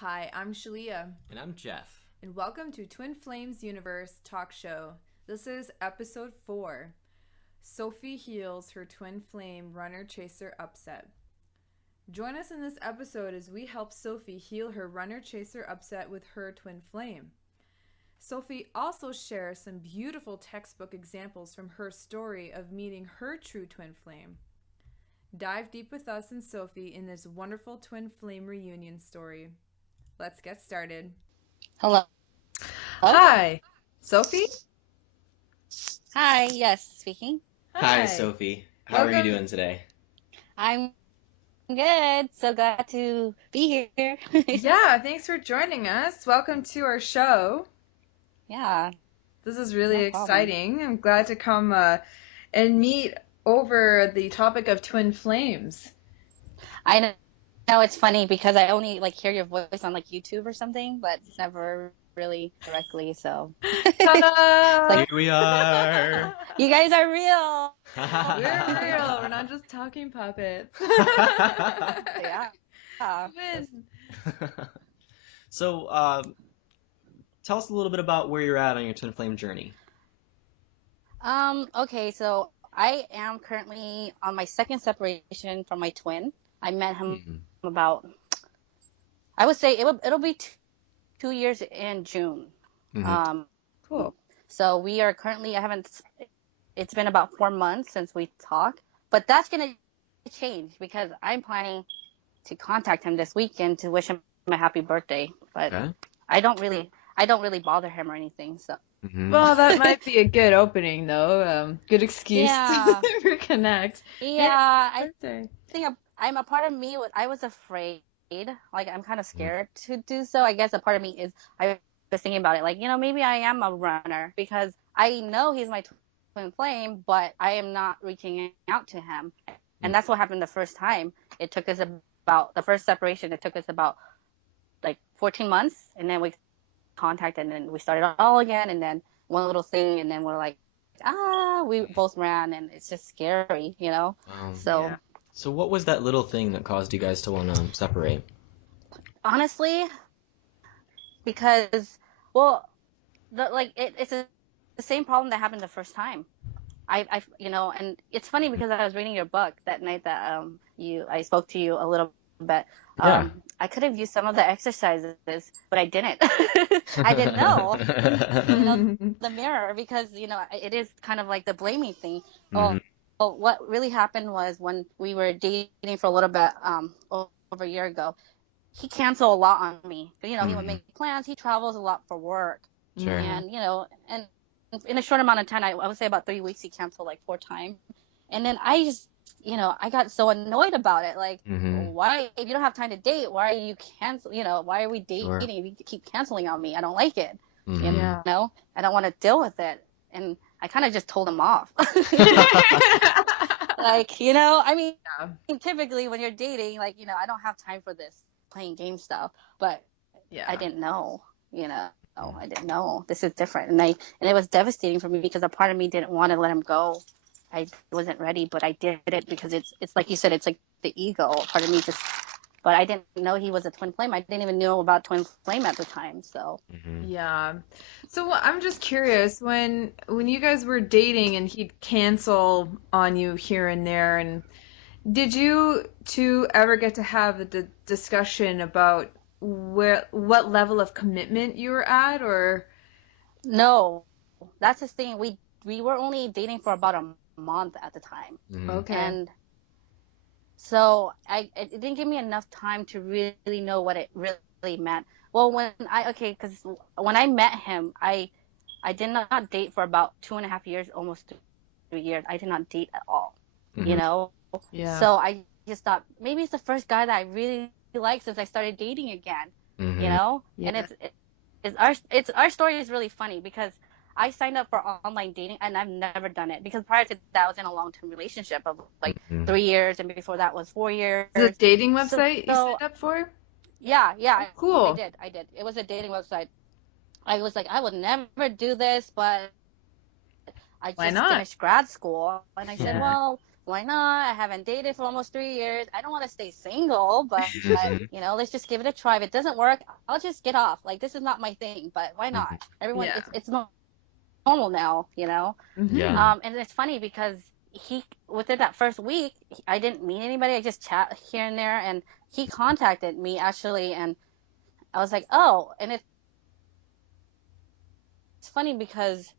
Hi, I'm Shaleia. And I'm Jeff. And welcome to Twin Flames Universe Talk Show. This is episode 4. Sophie heals her twin flame runner chaser upset. Join us in this episode as we help Sophie heal her runner chaser upset with her twin flame. Sophie also shares some beautiful textbook examples from her story of meeting her true twin flame. Dive deep with us and Sophie in this wonderful twin flame reunion story. Let's get started. Hello. Hi, Sophie? Hi, yes, speaking. Hi, Sophie. How are you doing today? I'm good. So glad to be here. Yeah, thanks for joining us. Welcome to our show. Yeah. This is really No problem. exciting. I'm glad to come and meet over the topic of twin flames. I know it's funny because I only hear your voice on YouTube or something, but never really directly. So Ta-da! Here we are. You guys are real. We're real. We're not just talking puppets. Yeah. Win. So, tell us a little bit about where you're at on your twin flame journey. Okay, so I am currently on my second separation from my twin. I met him about, I would say it'll be 2 years in June. Cool. So we are currently, it's been about 4 months since we talked, but that's going to change because I'm planning to contact him this weekend to wish him a happy birthday, but Okay. I don't really bother him or anything, so. Well, that might be a good opening, though. Good excuse Yeah. to reconnect. Yeah, I Birthday. think I'm a part of me, I was afraid, I'm kind of scared to do so. I guess a part of me is, I was thinking about it, maybe I am a runner because I know he's my twin flame, but I am not reaching out to him. And that's what happened the first time. It took us the first separation, it took us about 14 months, and then we contacted, and then we started all again, and then one little thing, and then we're we both ran, and it's just scary, So. Yeah. So what was that little thing that caused you guys to want to separate? Honestly, because, it's the same problem that happened the first time. And it's funny because I was reading your book that night that I spoke to you a little bit. Yeah. I could have used some of the exercises, but I didn't. I didn't know. The mirror, because it is kind of like the blaming thing. Well, what really happened was when we were dating for a little bit over a year ago, he canceled a lot on me. He would make plans. He travels a lot for work. Sure. And, and in a short amount of time, I would say about 3 weeks, he canceled 4 times. And then I just, I got so annoyed about it. Why, if you don't have time to date, why are you why are we dating? Sure. If you keep canceling on me, I don't like it. Yeah. I don't want to deal with it. And I kind of just told him off. Typically when you're dating, I don't have time for this playing game stuff, but Yeah. I didn't know, I didn't know this is different. And it was devastating for me because a part of me didn't want to let him go. I wasn't ready, but I did it because it's like you said, it's like the ego part of me but I didn't know he was a twin flame. I didn't even know about twin flame at the time. So. Yeah. So I'm just curious, when you guys were dating and he'd cancel on you here and there, and did you two ever get to have a discussion about what level of commitment you were at, or? No, that's the thing. We were only dating for about a month at the time. Okay. And so it didn't give me enough time to really know what it really meant. Well, because when I met him, I did not date for about 2.5 years, almost 3 years. I did not date at all, Yeah. So I just thought maybe it's the first guy that I really like since I started dating again, Yeah. And our story is really funny because I signed up for online dating and I've never done it because prior to that I was in a long-term relationship of 3 years, and before that was 4 years. The dating website you signed up for? Yeah. Oh, cool. I did. It was a dating website. I was I would never do this, but I Why just not? finished grad school, and I said, Yeah. well, why not? I haven't dated for almost 3 years. I don't want to stay single, but let's just give it a try. If it doesn't work, I'll just get off. Like, this is not my thing, but why not? Everyone, Yeah. it's normal now, Yeah. And it's funny because within that first week, I didn't meet anybody. I just chat here and there, and he contacted me actually, and I was like, oh, and it's funny because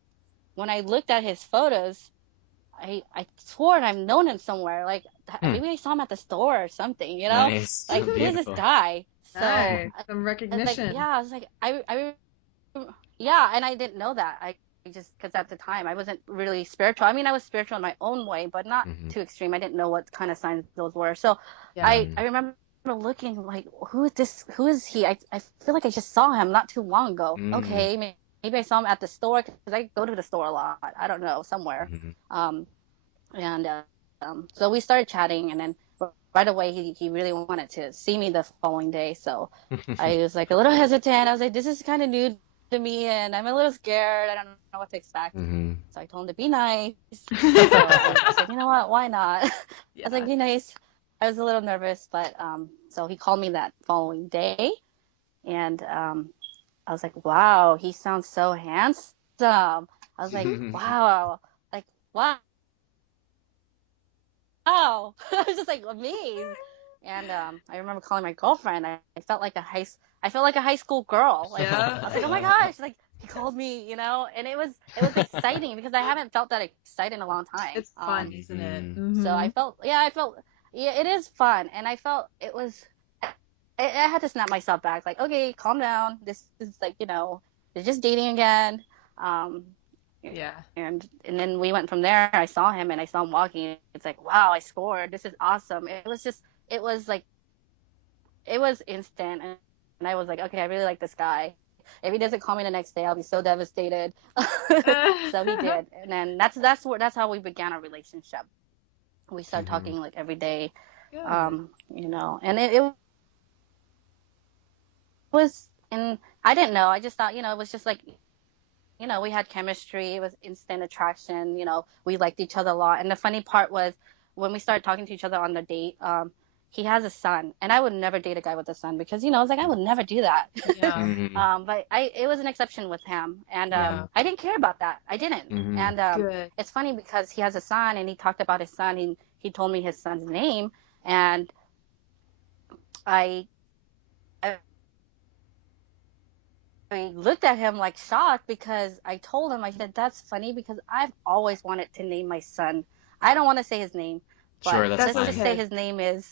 when I looked at his photos, I swore I've known him somewhere. Like, maybe I saw him at the store or something, Nice. Like, who is this guy? So Nice. Some I was recognition. like, yeah, I was like, yeah, and I didn't know that. I just, because at the time I wasn't really spiritual. I mean, I was spiritual in my own way, but not too extreme. I didn't know what kind of signs those were. So I remember looking like, who is this? Who is he? I feel like I just saw him not too long ago. Okay, maybe I saw him at the store because I go to the store a lot. I don't know, somewhere. So we started chatting, and then right away he really wanted to see me the following day. So I was like a little hesitant. I was like, this is kind of new to me, and I'm a little scared. I don't know what to expect. So I told him to be nice. So I was like, you know what? Why not? I was like, be nice. I was a little nervous, but so he called me that following day, and I was like, wow, he sounds so handsome. I was like, wow, wow. I was just like amazed. And I remember calling my girlfriend. I felt like a high school girl. Like, I was like, oh my gosh, like he called me, and it was exciting because I haven't felt that excited in a long time. It's fun, isn't it? So I felt it is fun, and I felt it was. I had to snap myself back, like, okay, calm down. This is like, they're just dating again. And then we went from there. I saw him walking. It's like, wow, I scored. This is awesome. It was instant. And I was like, okay, I really like this guy. If he doesn't call me the next day, I'll be so devastated. So he did. And then that's how we began our relationship. We started talking like every day. And it was, and I didn't know. I just thought, it was just like, we had chemistry. It was instant attraction. We liked each other a lot. And the funny part was when we started talking to each other on the date, he has a son, and I would never date a guy with a son because, I was like, I would never do that. But it was an exception with him, and I didn't care about that. I didn't. And it's funny because he has a son, and he talked about his son. He told me his son's name, and I looked at him like shocked because I told him, I said, that's funny because I've always wanted to name my son. I don't want to say his name, but let's just say his name is,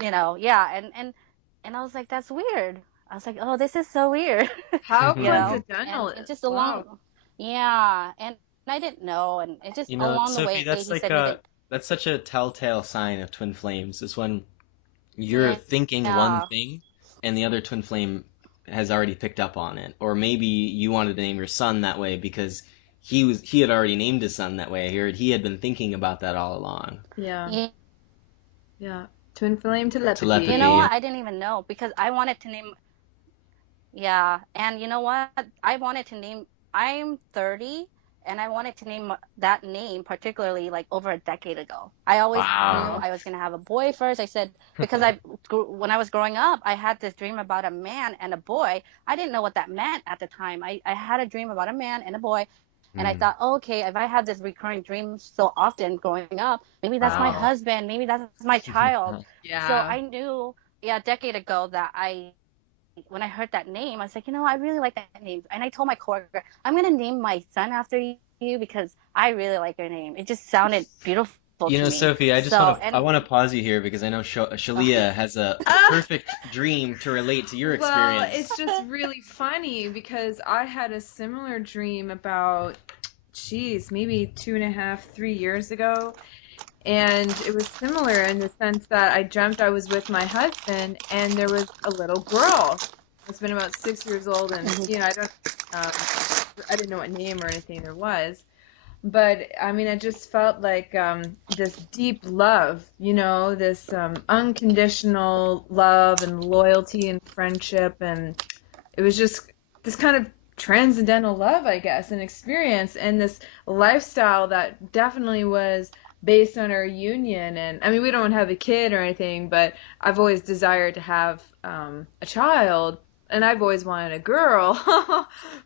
and I was like, that's weird. I was like, oh, this is so weird. How coincidental. It's just and I didn't know, and it just along Sophie, the way that's he said that's such a telltale sign of twin flames is when you're thinking one thing and the other twin flame has already picked up on it, or maybe you wanted to name your son that way because he had already named his son that way. I heard he had been thinking about that all along. Yeah. Twin flame telepathy. You know what? I didn't even know because I wanted to name. Yeah, and you know what? I wanted to name. I'm 30, and I wanted to name that name particularly like over a decade ago. I always knew I was gonna have a boy first. I said because when I was growing up, I had this dream about a man and a boy. I didn't know what that meant at the time. I had a dream about a man and a boy. And I thought, okay, if I had this recurring dream so often growing up, maybe that's my husband, maybe that's my child. So I knew, a decade ago that when I heard that name, I was like, I really like that name. And I told my coworker, I'm going to name my son after you because I really like your name. It just sounded beautiful. Sophie, I want to pause you here because I know Shaleia has a perfect dream to relate to your experience. Well, it's just really funny because I had a similar dream about, maybe 2.5, 3 years ago. And it was similar in the sense that I dreamt I was with my husband and there was a little girl. It's been about 6 years old, and I didn't know what name or anything there was. But, I mean, I just felt like this deep love, this unconditional love and loyalty and friendship. And it was just this kind of transcendental love, I guess, and experience, and this lifestyle that definitely was based on our union. And I mean, we don't have a kid or anything, but I've always desired to have a child, and I've always wanted a girl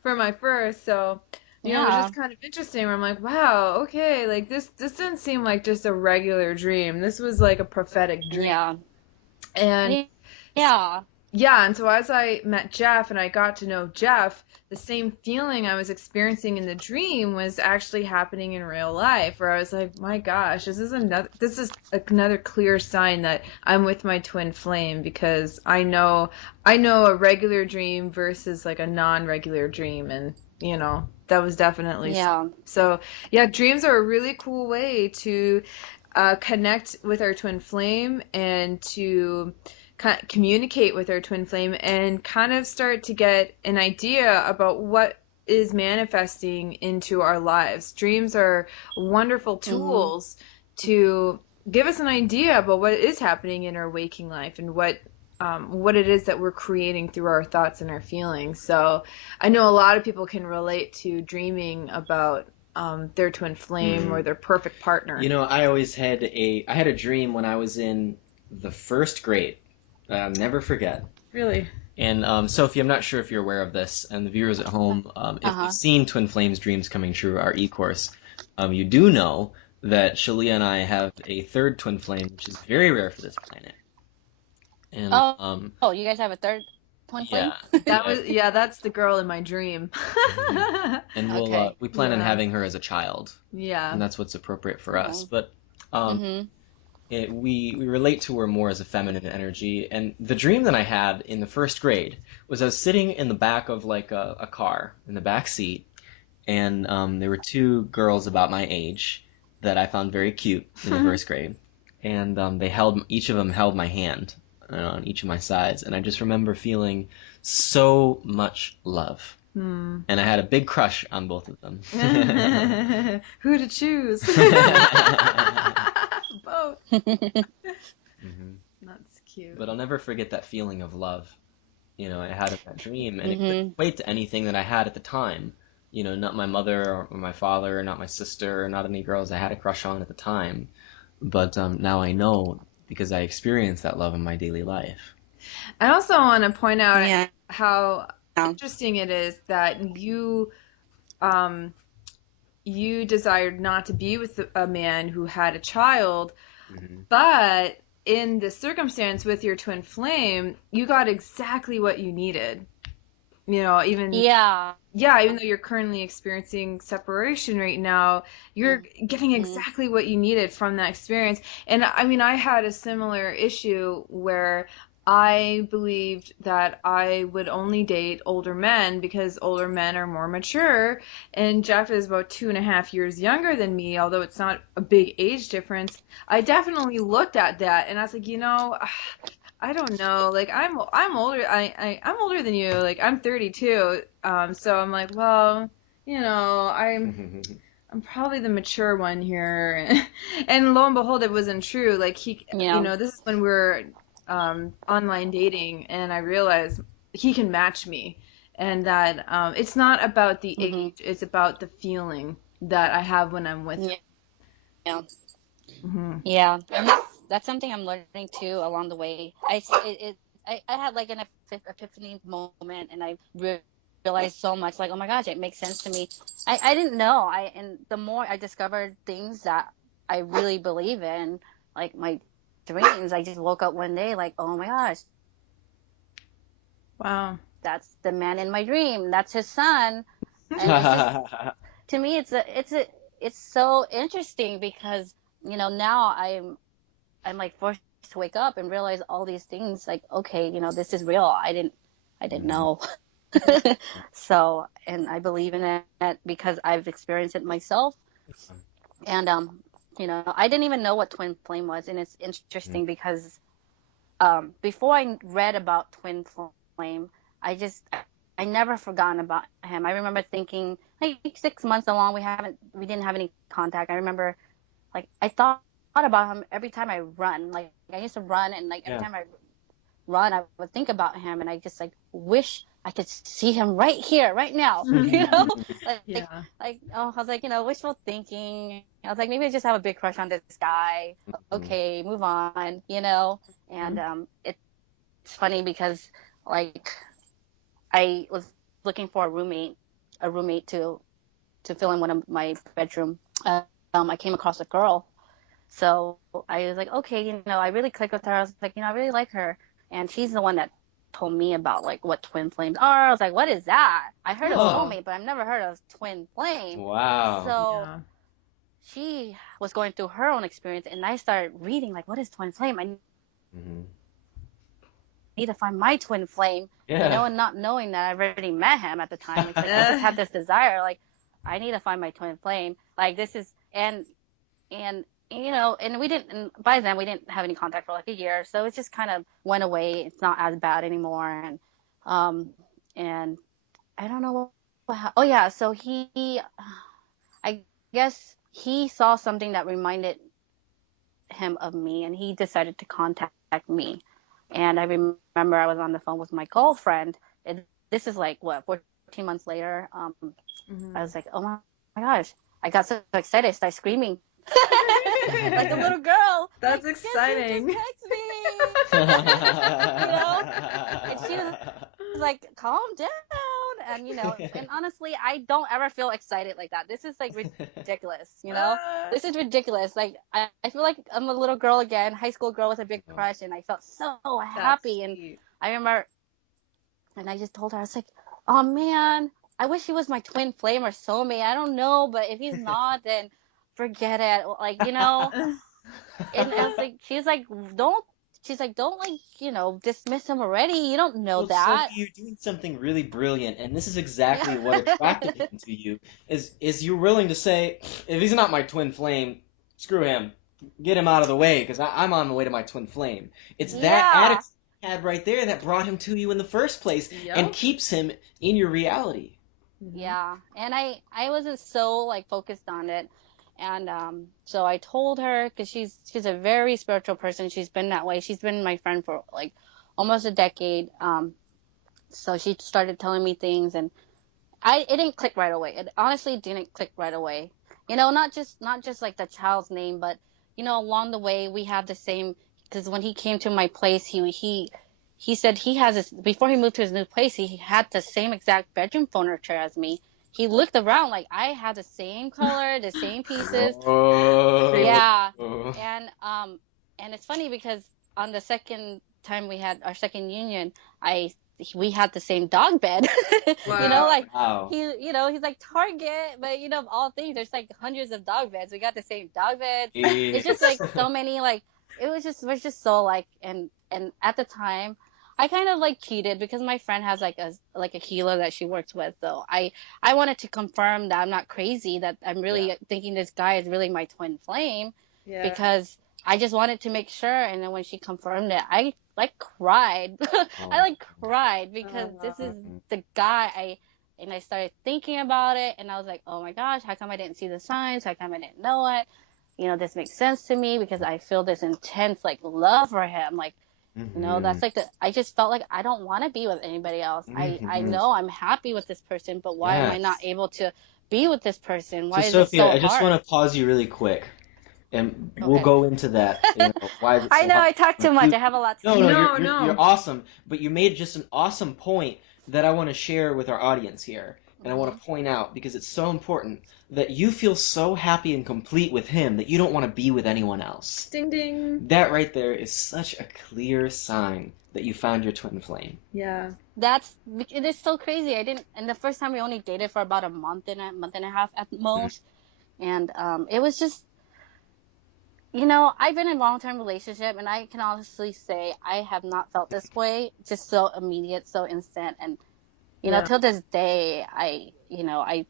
for my first. So, it was Yeah. just kind of interesting where I'm like, wow, okay, like this didn't seem like just a regular dream. This was like a prophetic dream. Yeah. And Yeah. yeah, and so as I met Jeff and I got to know Jeff, the same feeling I was experiencing in the dream was actually happening in real life, where I was like, my gosh, this is another clear sign that I'm with my twin flame, because I know a regular dream versus like a non-regular dream, and that was definitely Yeah. so. Yeah, dreams are a really cool way to connect with our twin flame and to communicate with our twin flame and kind of start to get an idea about what is manifesting into our lives. Dreams are wonderful tools to give us an idea about what is happening in our waking life and what it is that we're creating through our thoughts and our feelings. So I know a lot of people can relate to dreaming about their twin flame or their perfect partner. I always had I had a dream when I was in the first grade. I'll never forget. Really? And Sophie, I'm not sure if you're aware of this, and the viewers at home, if you've seen Twin Flames Dreams Coming True, our eCourse, you do know that Shaleia and I have a third twin flame, which is very rare for this planet. And you guys have a third twin flame? That's the girl in my dream. And we plan on having her as a child. Yeah. And that's what's appropriate for us. But we relate to her more as a feminine energy. And the dream that I had in the first grade was I was sitting in the back of like a car, in the back seat, and there were two girls about my age that I found very cute in the first grade. And each of them held my hand on each of my sides. And I just remember feeling so much love. And I had a big crush on both of them. Who to choose? Both. That's cute. But I'll never forget that feeling of love, I had in that dream. And it couldn't equate to anything that I had at the time. Not my mother or my father, or not my sister, or not any girls I had a crush on at the time. But now I know, because I experienced that love in my daily life. I also want to point out how interesting it is that you desired not to be with a man who had a child, but in the circumstance with your twin flame, you got exactly what you needed. Even though you're currently experiencing separation right now, you're getting exactly what you needed from that experience. And I mean, I had a similar issue where I believed that I would only date older men because older men are more mature, and Jeff is about 2.5 years younger than me, although it's not a big age difference. I definitely looked at that and I was like, I don't know, like I'm older. I'm older than you. Like I'm 32. So I'm like, well, I'm probably the mature one here. And lo and behold, it wasn't true. Like this is when we were online dating, and I realized he can match me, and that it's not about the age, it's about the feeling that I have when I'm with him. Yeah, and that's something I'm learning too along the way. I had like an epiphany moment, and I realized so much, like, oh my gosh, it makes sense to me. I didn't know. And the more I discovered things that I really believe in, like my dreams, I just woke up one day like, oh my gosh, wow, that's the man in my dream, that's his son. And it's just, to me, it's so interesting, because now I'm like forced to wake up and realize all these things, like, okay, this is real. I didn't know. So, and I believe in it because I've experienced it myself. And I didn't even know what twin flame was, and it's interesting because before I read about twin flame, I never forgotten about him. I remember thinking, like, 6 months along, we didn't have any contact. I remember, like, I thought about him every time I run. Like, I used to run, and like every time I run, I would think about him, and I just like wish I could see him right here, right now, Yeah. I was like, wishful thinking. I was like, maybe I just have a big crush on this guy. Okay, move on, and it's funny because like I was looking for a roommate to fill in one of my bedroom. I came across a girl, so I was like, okay, I really clicked with her. I was like, I really like her, and she's the one that told me about like what twin flames are. I was like, what is that? I heard of soulmate, but I've never heard of twin flame. Wow. So she was going through her own experience, and I started reading like, what is twin flame? I need to find my twin flame, and not knowing that I've already met him at the time. It's like I just had this desire, like I need to find my twin flame. Like this is and and we didn't. And by then we didn't have any contact for like a year, so it just kind of went away. It's not as bad anymore, and I don't know oh yeah, so I guess he saw something that reminded him of me, and he decided to contact me. And I remember I was on the phone with my girlfriend, and this is like 14 months later. I was like, oh my gosh, I got so excited, I started screaming like a little girl. That's exciting. Text me. And she was like, calm down. And and honestly, I don't ever feel excited like that. This is like ridiculous, this is ridiculous. Like I feel like I'm a little girl again, high school girl with a big crush, and I felt so happy. And I remember, and I just told her, I was like, oh man, I wish he was my twin flame or soulmate. I don't know, but if he's not, then forget it. Like, and I was like, she's like, don't dismiss him already. You don't know that. Sophie, you're doing something really brilliant, and this is exactly what attracted him to you. Is you're willing to say, if he's not my twin flame, screw him, get him out of the way, because I'm on the way to my twin flame. It's that attitude you had right there that brought him to you in the first place, and keeps him in your reality. Yeah, and I wasn't so like focused on it. And so I told her, because she's a very spiritual person. She's been that way. She's been my friend for like almost a decade. So she started telling me things, and it didn't click right away. It honestly didn't click right away. Not just like the child's name, but along the way we have the same. Because when he came to my place, he said he has this, before he moved to his new place, he had the same exact bedroom furniture as me. He looked around like I had the same color, the same pieces. Yeah. And it's funny because on the second time we had our second union, we had the same dog bed. Wow. He's like Target, but of all things, there's like hundreds of dog beds. We got the same dog bed. It's just like so many, like it was just so like, and at the time I kind of like cheated because my friend has like a healer that she works with. So I wanted to confirm that I'm not crazy, that I'm really thinking this guy is really my twin flame, because I just wanted to make sure. And then when she confirmed it, I like cried. I like cried because this is the guy and I started thinking about it, and I was like, oh my gosh, how come I didn't see the signs? How come I didn't know it? This makes sense to me because I feel this intense like love for him. Like, that's like I just felt like I don't want to be with anybody else. I know I'm happy with this person, but why am I not able to be with this person? Why is Sophia, it so I just hard? want to pause you really quick, and we'll go into that. Why is it so I know hard? I talk too much. I have a lot to say. No, you're awesome, but you made just an awesome point that I want to share with our audience here, and I want to point out because it's so important that you feel so happy and complete with him that you don't want to be with anyone else. Ding ding. That right there is such a clear sign that you found your twin flame. Yeah. It is so crazy. And the first time we only dated for about a month and a half at most. And it was just, I've been in a long-term relationship, and I can honestly say I have not felt this way, just so immediate, so instant. And, till this day, I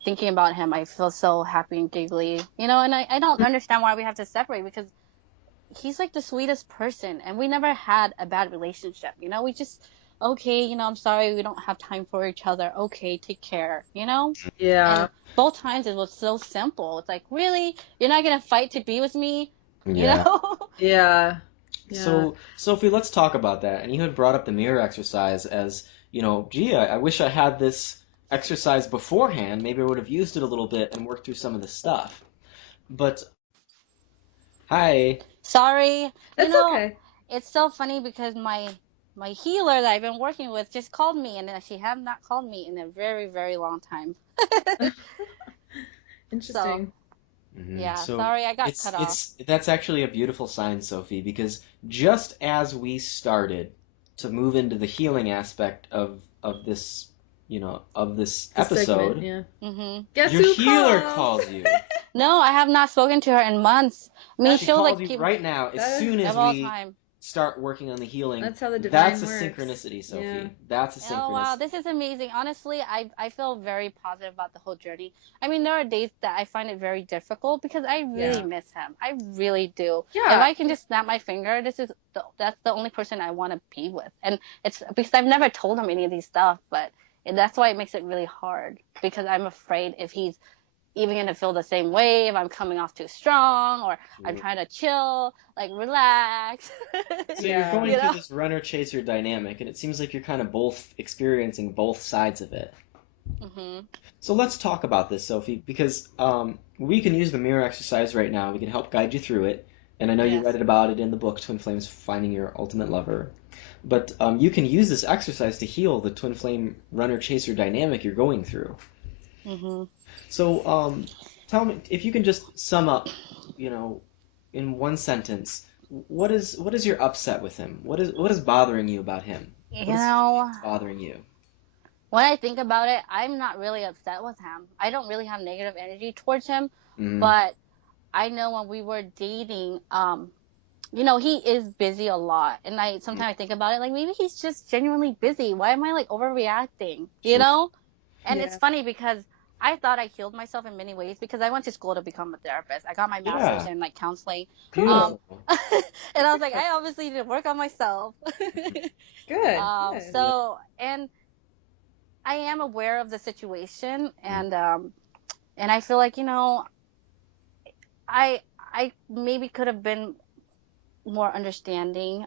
thinking about him, I feel so happy and giggly, and I don't understand why we have to separate, because he's like the sweetest person, and we never had a bad relationship. We just, okay, I'm sorry, we don't have time for each other. Okay, take care, Yeah. And both times it was so simple. It's like, really? You're not going to fight to be with me? Yeah. So, Sophie, let's talk about that. And you had brought up the mirror exercise as, gee, I wish I had this exercise beforehand. Maybe I would have used it a little bit and worked through some of this stuff. But, hi. Sorry. That's okay. It's so funny because my healer that I've been working with just called me, and she had not called me in a very, very long time. Interesting. Yeah, sorry, I got cut off. That's actually a beautiful sign, Sophie, because just as we started to move into the healing aspect of this, of this episode, segment, Guess your healer called you. No, I have not spoken to her in months. I mean, she'll called you right now as soon as we start working on the healing. That's how the divine works. That's a synchronicity, Sophie. Yeah. That's a synchronicity. Oh, wow. This is amazing. Honestly, I feel very positive about the whole journey. I mean, there are days that I find it very difficult because I really miss him. I really do. Yeah. If I can just snap my finger, that's the only person I want to be with. And it's because I've never told him any of these stuff, but that's why it makes it really hard, because I'm afraid if he's even going to feel the same way, if I'm coming off too strong, or I'm trying to chill, like relax. So you're going through this runner-chaser dynamic, and it seems like you're kind of both experiencing both sides of it. Mm-hmm. So let's talk about this, Sophie, because we can use the mirror exercise right now. We can help guide you through it, and I know you read about it in the book, Twin Flames, Finding Your Ultimate Lover. But you can use this exercise to heal the twin flame runner-chaser dynamic you're going through. Mm-hmm. So, tell me, if you can just sum up, in one sentence, what is your upset with him? What is bothering you about him? What is bothering you? When I think about it, I'm not really upset with him. I don't really have negative energy towards him, but I know when we were dating, he is busy a lot, and sometimes I think about it, like, maybe he's just genuinely busy. Why am I like overreacting? You know? And it's funny because I thought I healed myself in many ways because I went to school to become a therapist. I got my master's in like counseling. And I was like, I obviously need to work on myself. Good. So, and I am aware of the situation, and I feel like, I maybe could have been more understanding,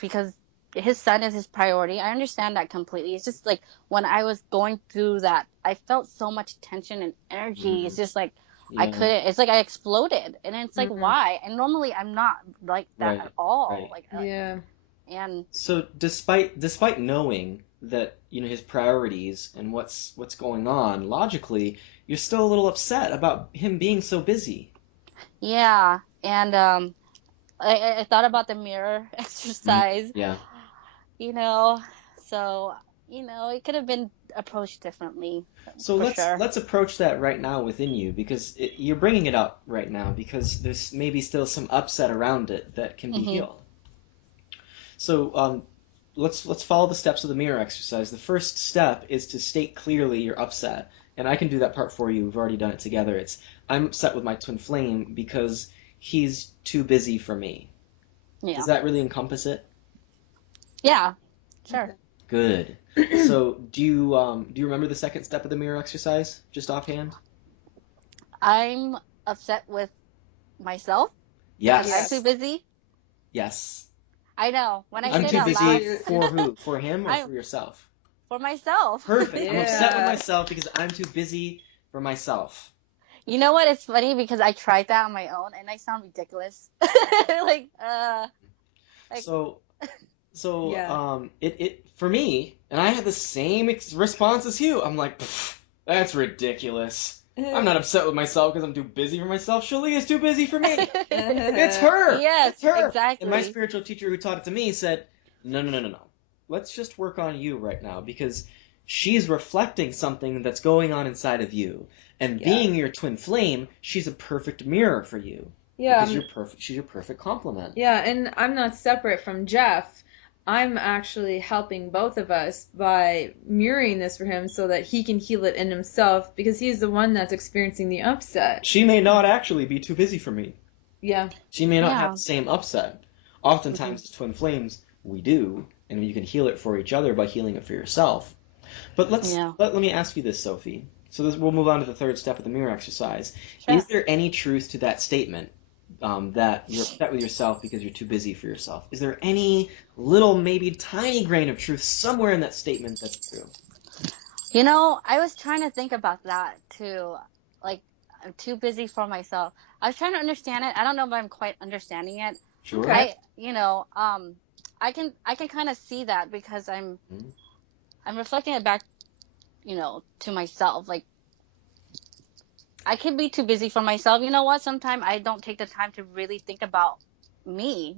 because his son is his priority. I understand that completely. It's just like when I was going through that, I felt so much tension and energy. It's just like I couldn't. It's like I exploded, and it's like why? And normally I'm not like that at all. Right. And so despite knowing that his priorities and what's going on logically, you're still a little upset about him being so busy. Yeah, and I thought about the mirror exercise. Yeah. So it could have been approached differently. So let's approach that right now within you, because you're bringing it up right now because there's maybe still some upset around it that can be healed. So let's follow the steps of the mirror exercise. The first step is to state clearly you're upset, and I can do that part for you. We've already done it together. It's I'm upset with my twin flame because he's too busy for me. Yeah. Does that really encompass it? Yeah, sure. Good. So do you remember the second step of the mirror exercise, just offhand? I'm upset with myself. Yes. I'm too busy. Yes. I know. When I'm too busy for who? For him or for yourself? For myself. Perfect. Yeah. I'm upset with myself because I'm too busy for myself. You know what? It's funny because I tried that on my own and I sound ridiculous. It for me, and I had the same response as you. I'm like, that's ridiculous. I'm not upset with myself because I'm too busy for myself. Shaleia is too busy for me. It's her. Yes, it's her. Exactly. And my spiritual teacher who taught it to me said, no. Let's just work on you right now because she's reflecting something that's going on inside of you. And being your twin flame, she's a perfect mirror for you. Yeah. Because she's your perfect complement. Yeah, and I'm not separate from Jeff. I'm actually helping both of us by mirroring this for him so that he can heal it in himself because he's the one that's experiencing the upset. She may not actually be too busy for me. Yeah. She may not have the same upset. Oftentimes, as twin flames, we do, and you can heal it for each other by healing it for yourself. But let me ask you this, Sophie. So we'll move on to the third step of the mirror exercise. Sure. Is there any truth to that statement that you're upset with yourself because you're too busy for yourself. Is there any little, maybe tiny grain of truth somewhere in that statement that's true? I was trying to think about that too. Like, I'm too busy for myself. I was trying to understand it. I don't know if I'm quite understanding it. Sure. Okay. I can kind of see that because I'm reflecting it back, to myself. Like, I can be too busy for myself. You know what? Sometimes I don't take the time to really think about me,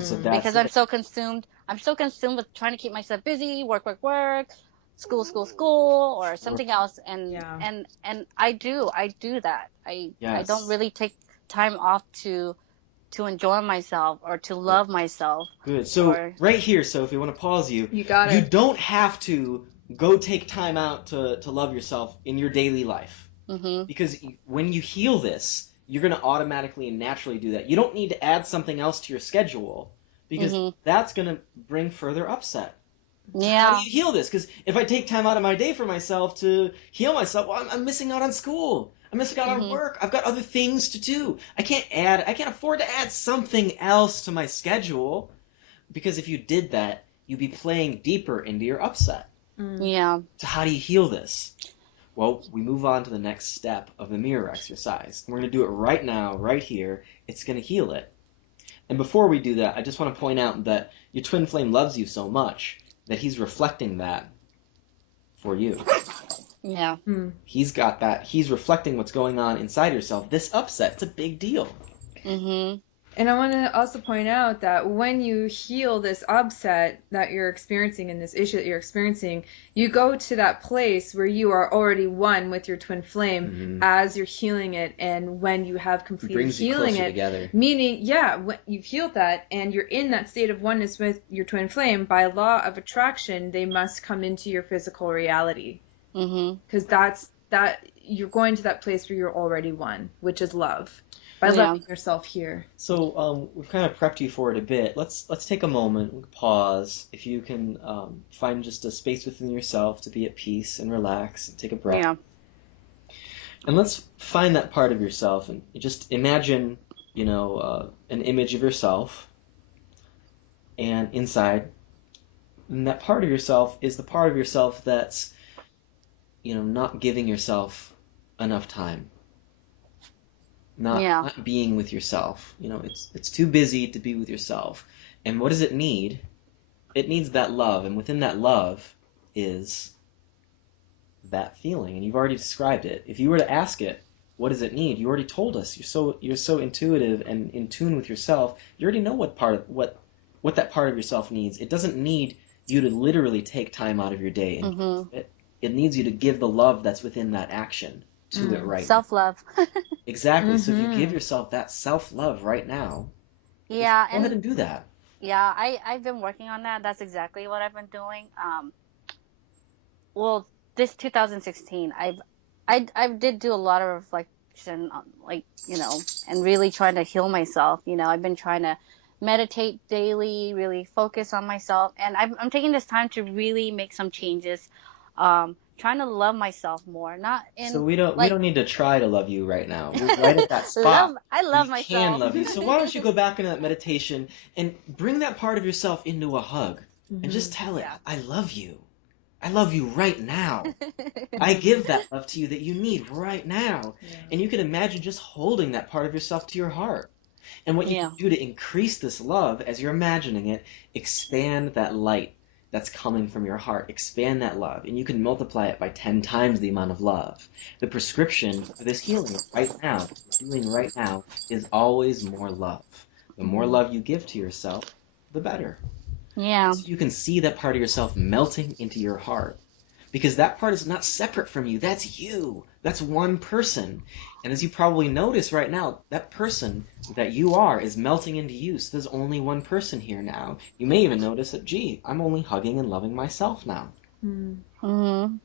So that's because I'm so consumed. I'm so consumed with trying to keep myself busy, work, school, or something else. And I do that. I don't really take time off to enjoy myself or to love myself. Good. So right here, Sophie, I want to pause you. You got it. You don't have to go take time out to love yourself in your daily life. Because when you heal this, you're going to automatically and naturally do that. You don't need to add something else to your schedule because that's going to bring further upset. Yeah. How do you heal this? Because if I take time out of my day for myself to heal myself, well, I'm missing out on school. I'm missing out on work. I've got other things to do. I can't afford to add something else to my schedule, because if you did that, you'd be playing deeper into your upset. Yeah. So how do you heal this? Well, we move on to the next step of the mirror exercise. We're going to do it right now, right here. It's going to heal it. And before we do that, I just want to point out that your twin flame loves you so much that he's reflecting that for you. Yeah. He's got that. He's reflecting what's going on inside yourself. This upset, it's a big deal. And I want to also point out that when you heal this upset that you're experiencing and this issue that you're experiencing, you go to that place where you are already one with your twin flame as you're healing it. And when you have completed healing it, together. Meaning, when you've healed that and you're in that state of oneness with your twin flame, by law of attraction, they must come into your physical reality. Because that you're going to that place where you're already one, which is love. By loving yourself here. So we've kind of prepped you for it a bit. Let's take a moment, pause. If you can find just a space within yourself to be at peace and relax and take a breath. Yeah. And let's find that part of yourself and just imagine, an image of yourself. And inside, and that part of yourself is the part of yourself that's, not giving yourself enough time. Not being with yourself. It's too busy to be with yourself. And what does it need? It needs that love, and within that love is that feeling. And you've already described it. If you were to ask it, what does it need? You already told us. You're so intuitive and in tune with yourself. You already know what that part of yourself needs. It doesn't need you to literally take time out of your day and give it. It needs you to give the love that's within that action to it right Self-love. Exactly. So if you give yourself that self-love right now, go ahead and do that. Yeah, I've been working on that. That's exactly what I've been doing. Well, this 2016, I did do a lot of reflection, and really trying to heal myself. I've been trying to meditate daily, really focus on myself, and I'm taking this time to really make some changes. Trying to love myself more, So we don't need to try to love you right now. We're right at that spot. I love myself. Can love you. So why don't you go back into that meditation and bring that part of yourself into a hug and just tell it, I love you. I love you right now. I give that love to you that you need right now. Yeah. And you can imagine just holding that part of yourself to your heart. And what you can do to increase this love as you're imagining it, expand that light that's coming from your heart. Expand that love, and you can multiply it by 10 times the amount of love. The prescription for this healing right now, what you're doing right now, is always more love. The more love you give to yourself, the better. Yeah. So you can see that part of yourself melting into your heart. Because that part is not separate from you. That's you. That's one person. And as you probably notice right now, that person that you are is melting into you. So there's only one person here now. You may even notice that, I'm only hugging and loving myself now. Mm-hmm.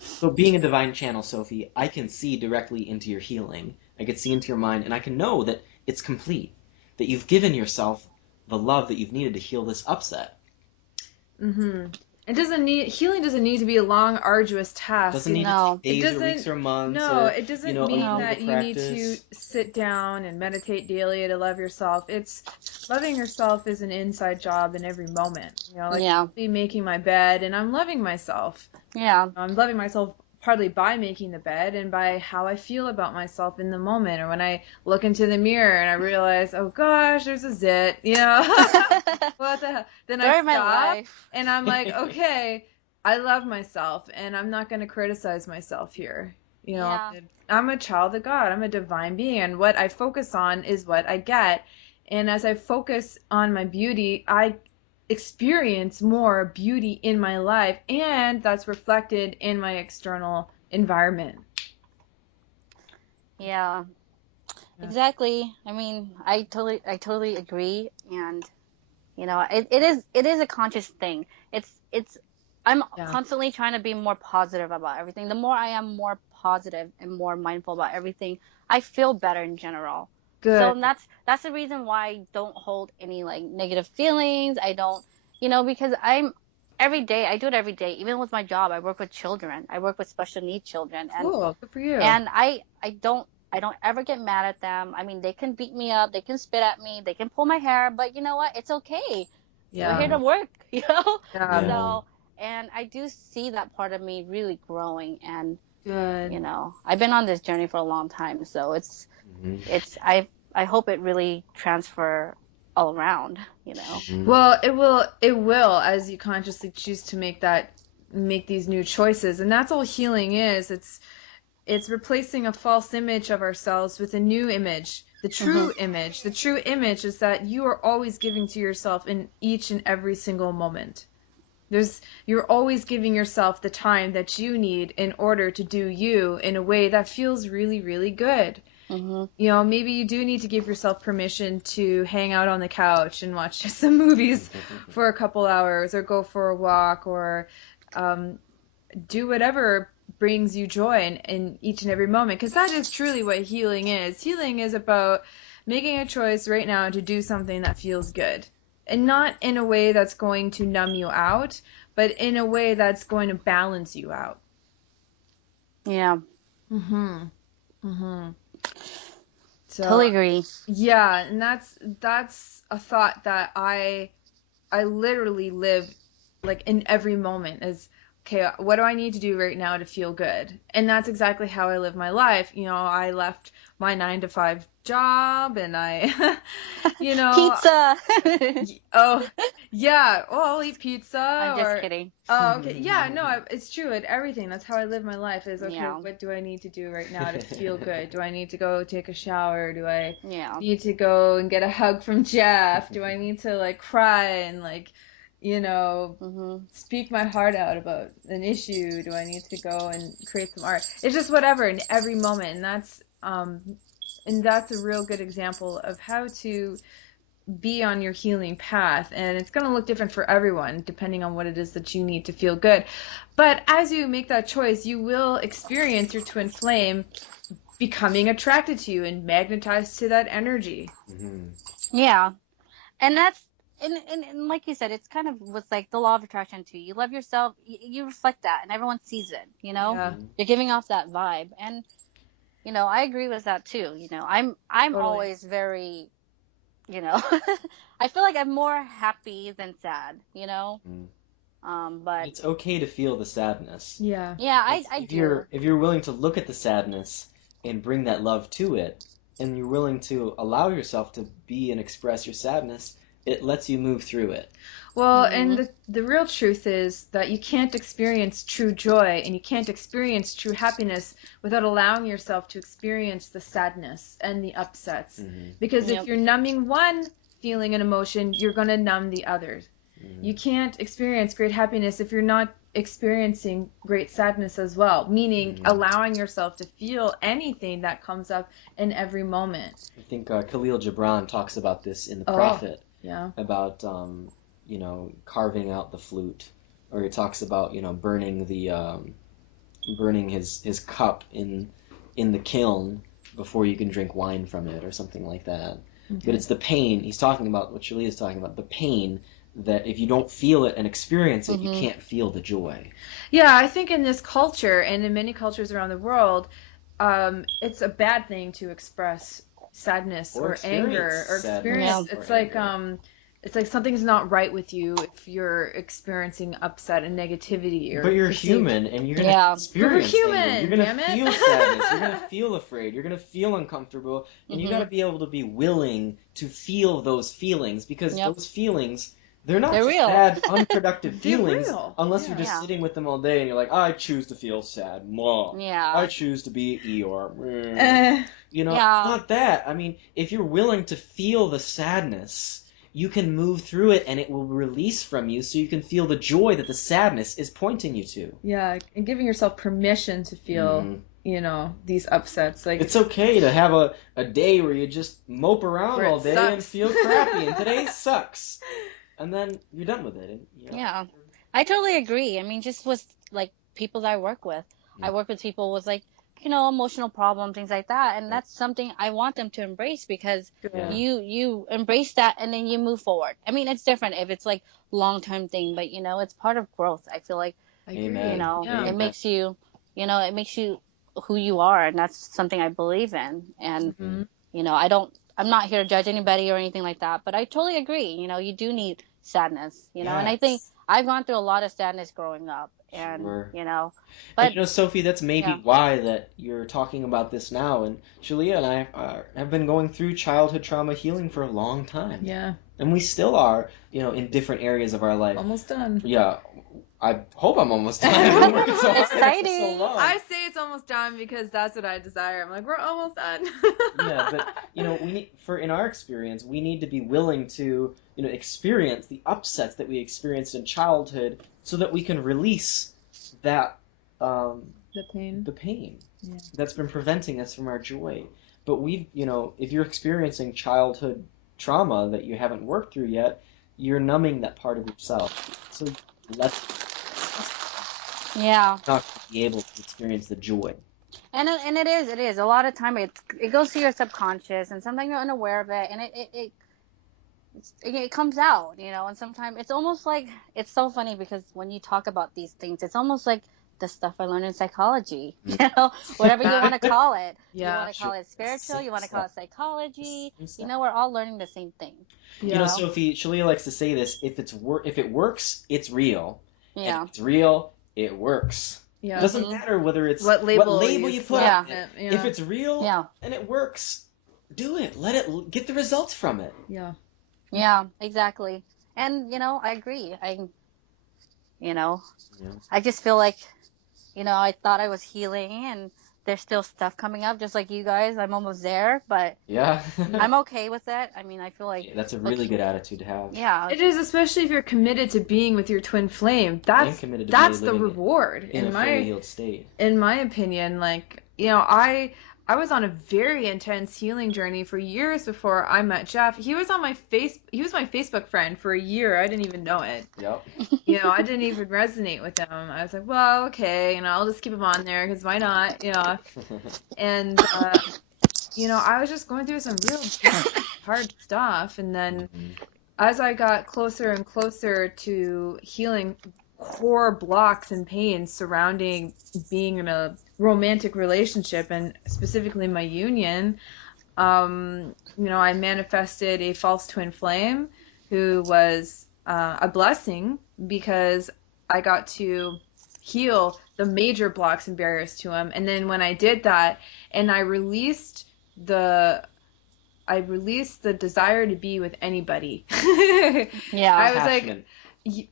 So being a divine channel, Sophie, I can see directly into your healing. I can see into your mind, and I can know that it's complete. That you've given yourself the love that you've needed to heal this upset. Mm-hmm. Healing doesn't need to be a long, arduous task. Doesn't need to take days or weeks or months. No, or, it doesn't a mean year that of you need to practice. sit down and meditate daily to love yourself. It's loving yourself is an inside job in every moment. I'll be making my bed and I'm loving myself. Yeah. I'm loving myself partly by making the bed and by how I feel about myself in the moment, or when I look into the mirror and I realize, oh gosh, there's a zit, what the hell? Then I stop and I'm like, okay, I love myself and I'm not going to criticize myself here. I'm a child of God. I'm a divine being, and what I focus on is what I get. And as I focus on my beauty, I experience more beauty in my life, and that's reflected in my external environment. Yeah. Exactly. I mean, I totally agree, and it is a conscious thing. I'm constantly trying to be more positive about everything. The more I am more positive and more mindful about everything, I feel better in general. Good. So that's the reason why I don't hold any like negative feelings. I don't, because I do it every day. Even with my job, I work with children. I work with special needs children. And, cool. Good for you. And I don't ever get mad at them. I mean, they can beat me up, they can spit at me, they can pull my hair, but you know what? It's okay. We're here to work, Yeah. So, and I do see that part of me really growing, and good. I've been on this journey for a long time, so I hope it really transfer all around, Well, it will as you consciously choose to make these new choices, and that's all healing is. It's replacing a false image of ourselves with a new image, the true image. The true image is that you are always giving to yourself in each and every single moment. You're always giving yourself the time that you need in order to do you in a way that feels really, really good. Maybe you do need to give yourself permission to hang out on the couch and watch some movies for a couple hours, or go for a walk, or do whatever brings you joy in each and every moment, because that is truly what healing is. Healing is about making a choice right now to do something that feels good, and not in a way that's going to numb you out, but in a way that's going to balance you out. Yeah. So, totally agree. Yeah, and that's a thought that I literally live like in every moment is, okay, what do I need to do right now to feel good? And that's exactly how I live my life. I left my 9-to-5 job, and I, pizza. Oh, yeah. Oh, I'll eat pizza. I'm just kidding. Oh, okay. Yeah, no, it's true. At everything. That's how I live my life. Is okay. Yeah. What do I need to do right now to feel good? Do I need to go take a shower? Do I need to go and get a hug from Jeff? Do I need to like cry and like, speak my heart out about an issue? Do I need to go and create some art? It's just whatever in every moment, and that's a real good example of how to be on your healing path. And it's going to look different for everyone depending on what it is that you need to feel good. But as you make that choice, you will experience your twin flame becoming attracted to you and magnetized to that energy. Yeah, and that's and like you said, it's kind of what's like the law of attraction too. You love yourself, you reflect that, and everyone sees it. You're giving off that vibe, and I agree with that too. I'm totally. Always very, I feel like I'm more happy than sad. But it's okay to feel the sadness. Yeah, I do. If you're willing to look at the sadness and bring that love to it, and you're willing to allow yourself to be and express your sadness, it lets you move through it. Well, and the real truth is that you can't experience true joy and you can't experience true happiness without allowing yourself to experience the sadness and the upsets. Because if you're numbing one feeling and emotion, you're going to numb the others. You can't experience great happiness if you're not experiencing great sadness as well, meaning allowing yourself to feel anything that comes up in every moment. I think Khalil Gibran talks about this in The Prophet. Yeah. About carving out the flute, or he talks about burning his cup in the kiln before you can drink wine from it, or something like that. Okay. But it's the pain. He's talking about what Shaleia is talking about, the pain that if you don't feel it and experience it, you can't feel the joy. Yeah, I think in this culture and in many cultures around the world, it's a bad thing to express sadness or anger or experience. It's like something's not right with you if you're experiencing upset and negativity. But you're human, and you're gonna experience anger. You're gonna feel sadness. You're gonna feel afraid. You're gonna feel uncomfortable, and you gotta be able to be willing to feel those feelings, because those feelings, they're not just real. bad, unproductive feelings, unless you're just sitting with them all day and you're like, I choose to feel sad, Mom. I choose to be Eeyore. You know, it's not that. I mean, if you're willing to feel the sadness, you can move through it and it will release from you, so you can feel the joy that the sadness is pointing you to. Yeah, and giving yourself permission to feel, you know, these upsets. Like, it's okay to have a day where you just mope around all day and feel crappy, and today sucks. And then you're done with it. And, you know. Yeah, I totally agree. I mean, just with, like, people that I work with. I work with people with, like, you know, emotional problems, things like that. And that's something I want them to embrace, because you embrace that and then you move forward. I mean, it's different if it's, like, long-term thing, but, you know, it's part of growth. I feel like, you know, it makes you, you know, it makes you who you are. And that's something I believe in. And, you know, I'm not here to judge anybody or anything like that, but I totally agree. You know, you do need sadness, you know, and I think I've gone through a lot of sadness growing up, and, you know, but, and, you know, Sophie, that's maybe why that you're talking about this now. And Shaleia and I have been going through childhood trauma healing for a long time. Yeah. And we still are, you know, in different areas of our life. Almost done. Yeah. I hope I'm almost done. I've been working so hard for so long. I say it's almost done because that's what I desire. I'm like, we're almost done. Yeah, but, you know, in our experience, we need to be willing to, you know, experience the upsets that we experienced in childhood, so that we can release that the pain that's been preventing us from our joy. But you know, if you're experiencing childhood trauma that you haven't worked through yet, you're numbing that part of yourself. So let's not be able to experience the joy. And it is a lot of time it goes to your subconscious, and sometimes you're unaware of it, and it comes out, you know. And sometimes it's almost like, it's so funny because when you talk about these things, it's almost like the stuff I learned in psychology, you know, whatever you want to call it. You want to call it spiritual, you want to call it psychology, you know, we're all learning the same thing. You know, Sophie, Shaleia likes to say this: if it works, it's real. Yeah. And if it's real, it works. Yeah. It doesn't matter whether it's what label you put on it. Yeah. If it's real and it works, do it. Let it get the results from it. Yeah. Yeah, exactly. And, you know, I agree. I just feel like, you know, I thought I was healing, and there's still stuff coming up, just like you guys. I'm almost there, but I'm okay with it. I mean, I feel like that's a really good attitude to have. Yeah, it is, especially if you're committed to being with your twin flame. That's the reward in my fully healed state. In my opinion, like, you know, I was on a very intense healing journey for years before I met Jeff. He was my Facebook friend for a year. I didn't even know it. Yep. You know, I didn't even resonate with him. I was like, well, okay, you know, I'll just keep him on there because why not, you know. And, you know, I was just going through some real hard stuff. And then as I got closer and closer to healing core blocks and pains surrounding being in a romantic relationship, and specifically my union, you know, I manifested a false twin flame who was a blessing, because I got to heal the major blocks and barriers to him. And then when I did that, and I released the desire to be with anybody. Yeah, I was like,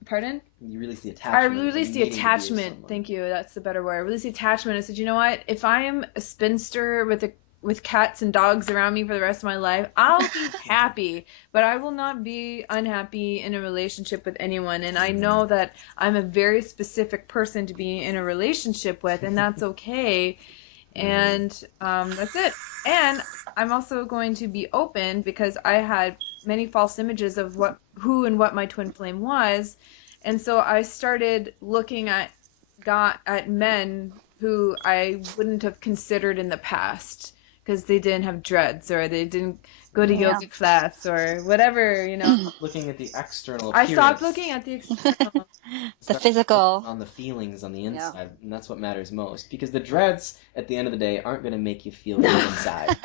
pardon? You released the attachment. I released the attachment. Thank you. That's the better word. I released the attachment. I said, you know what? If I am a spinster with cats and dogs around me for the rest of my life, I'll be happy, but I will not be unhappy in a relationship with anyone. And I know that I'm a very specific person to be in a relationship with, and that's okay. And that's it. And I'm also going to be open, because I had many false images of who and what my twin flame was. And so I started looking at men who I wouldn't have considered in the past. because they didn't have dreads or they didn't go to yoga class or whatever, you know. Looking at the external I appearance. stopped looking at the external. The physical. On the feelings on the inside, and that's what matters most. Because the dreads, at the end of the day, aren't going to make you feel good inside.